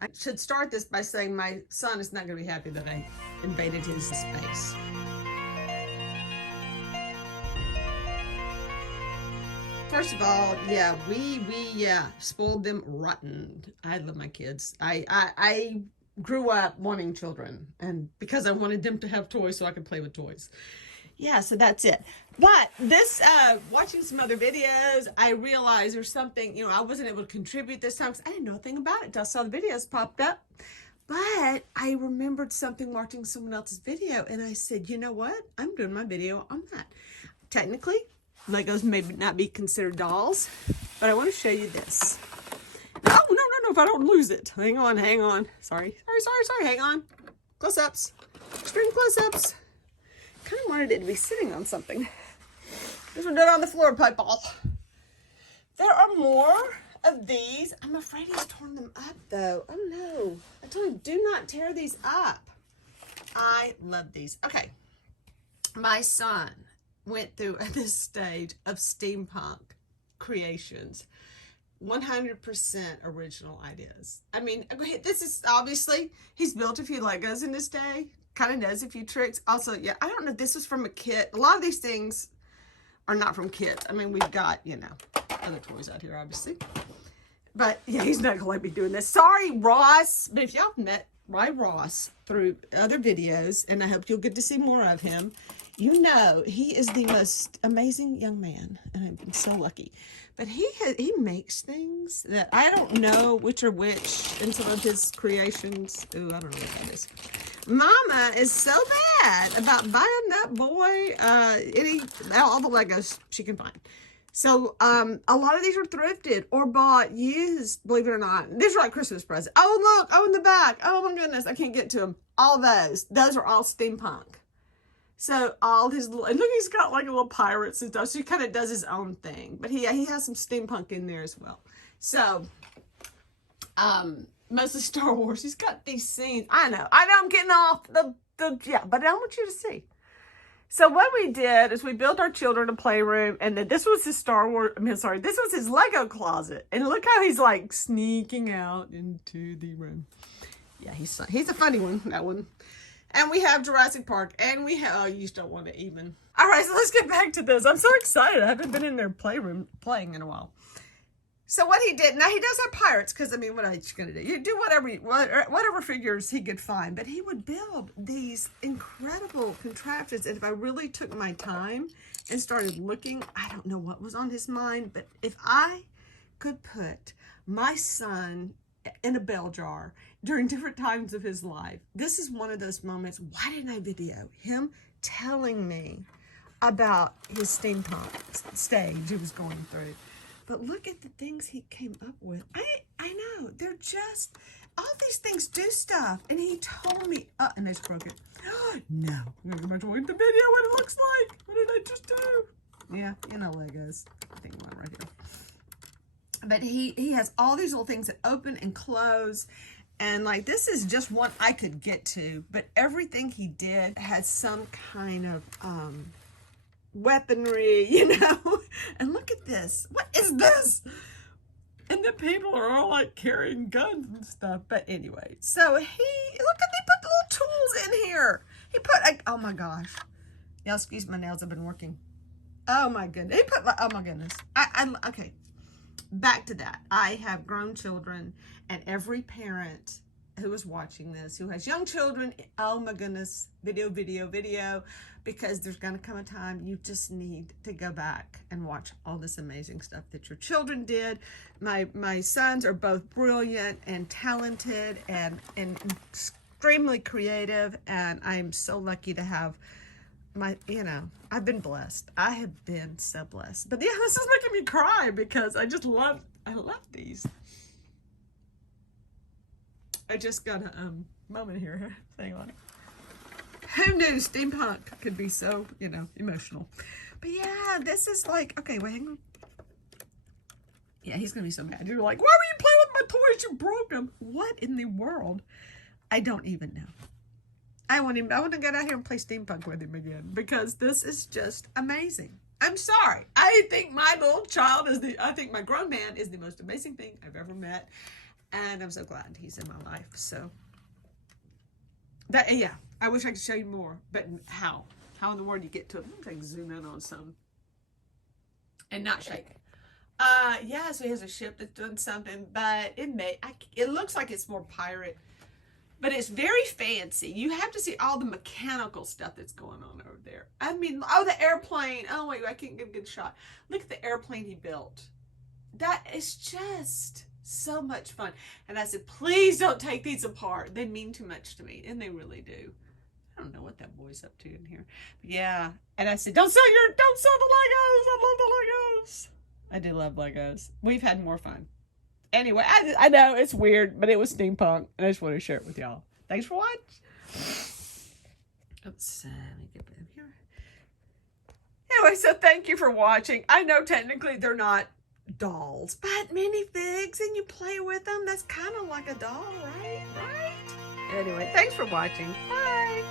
I should start this by saying my son is not going to be happy that I invaded his space. First of all, yeah, we spoiled them rotten. I love my kids. I grew up wanting children, and because I wanted them to have toys so I could play with toys. Yeah, so that's it. But this, watching some other videos, I realized there's something, I wasn't able to contribute this time because I didn't know a thing about it until I saw the videos popped up. But I remembered something watching someone else's video, and I said, you know what? I'm doing my video on that. Technically, Legos may not be considered dolls, but I want to show you this. Oh, no, if I don't lose it. Hang on. Sorry, hang on. Close-ups, extreme close-ups. Kind of wanted it to be sitting on something. This one done on the floor, pipe ball. There are more of these. I'm afraid he's torn them up, though. Oh, no. I told him, do not tear these up. I love these. Okay. My son went through this stage of steampunk creations. 100% original ideas. I mean, this is obviously, he's built a few Legos in his day. Kind of does a few tricks. Also, yeah, I don't know if this was from a kit. A lot of these things are not from kits. I mean, we've got, other toys out here, obviously. But, yeah, he's not going to let me doing this. Sorry, Ross. But if y'all met Ross through other videos, and I hope you'll get to see more of him, he is the most amazing young man, and I've been so lucky. But he makes things that I don't know which are which in some of his creations. Ooh, I don't know what that is. Mama is so bad about buying that boy all the Legos she can find. So a lot of these are thrifted or bought used, believe it or not. These are like Christmas presents. Oh, look, in the back. Oh, my goodness, I can't get to them. All those are all steampunk. So all his little, and look, he's got like little pirates and stuff. So he kind of does his own thing. But he has some steampunk in there as well. So, mostly Star Wars. He's got these scenes. I know I'm getting off yeah, but I want you to see. So what we did is we built our children a playroom, and then this was his this was his Lego closet. And look how he's like sneaking out into the room. Yeah, he's a funny one, that one. And we have Jurassic Park, and we have, oh, you just don't want to even. All right, so let's get back to this. I'm so excited. I haven't been in their playroom playing in a while. So what he did, now he does have pirates, because, I mean, what are you going to do? You do whatever figures he could find, but he would build these incredible contraptions, and if I really took my time and started looking, I don't know what was on his mind, but if I could put my son in a bell jar during different times of his life, this is one of those moments. Why didn't I video him telling me about his steampunk stage he was going through? But look at the things he came up with. I know, they're just, all these things do stuff. And he told me, and I just broke it. No, I'm gonna go back to watch the video what it looks like. What did I just do? Yeah, Legos. I think one right here. But he has all these little things that open and close. And like, this is just one I could get to, but everything he did had some kind of, weaponry, and look at this. What is this? And the people are all like carrying guns and stuff. But anyway, so they put the little tools in here. He put, oh my gosh. Y'all excuse my nails, I've been working. Oh my goodness. Oh my goodness. Okay. Back to that. I have grown children, and every parent who is watching this, who has young children, oh my goodness, video, because there's going to come a time you just need to go back and watch all this amazing stuff that your children did. My sons are both brilliant and talented and extremely creative, and I'm so lucky to have I've been blessed. I have been so blessed. But yeah, this is making me cry because I love these. I just got a moment here. Hang on. Who knew steampunk could be so, emotional? But yeah, this is like, okay, wait, hang on. Yeah, he's going to be so mad. You're like, why were you playing with my toys? You broke them. What in the world? I don't even know. I want to get out here and play steampunk with him again because this is just amazing. I'm sorry. I think my little child I think my grown man is the most amazing thing I've ever met. And I'm so glad he's in my life. So, that, yeah, I wish I could show you more. But how? How in the world do you get to it? I can zoom in on some. And not shake. Yeah, so he has a ship that's doing something, but it looks like it's more pirate, but it's very fancy. You have to see all the mechanical stuff that's going on over there. I mean, oh, the airplane. Oh, wait, I can't get a good shot. Look at the airplane he built. That is just so much fun. And I said, please don't take these apart. They mean too much to me, and they really do. I don't know what that boy's up to in here. But yeah. And I said, don't sell the Legos. I love the Legos. I do love Legos. We've had more fun. Anyway, I know it's weird, but it was steampunk, and I just want to share it with y'all. Thanks for watching. Oops, let me get in here. Anyway, so thank you for watching. I know technically they're not dolls, but minifigs, and you play with them. That's kind of like a doll, right? Right? Anyway, thanks for watching. Bye.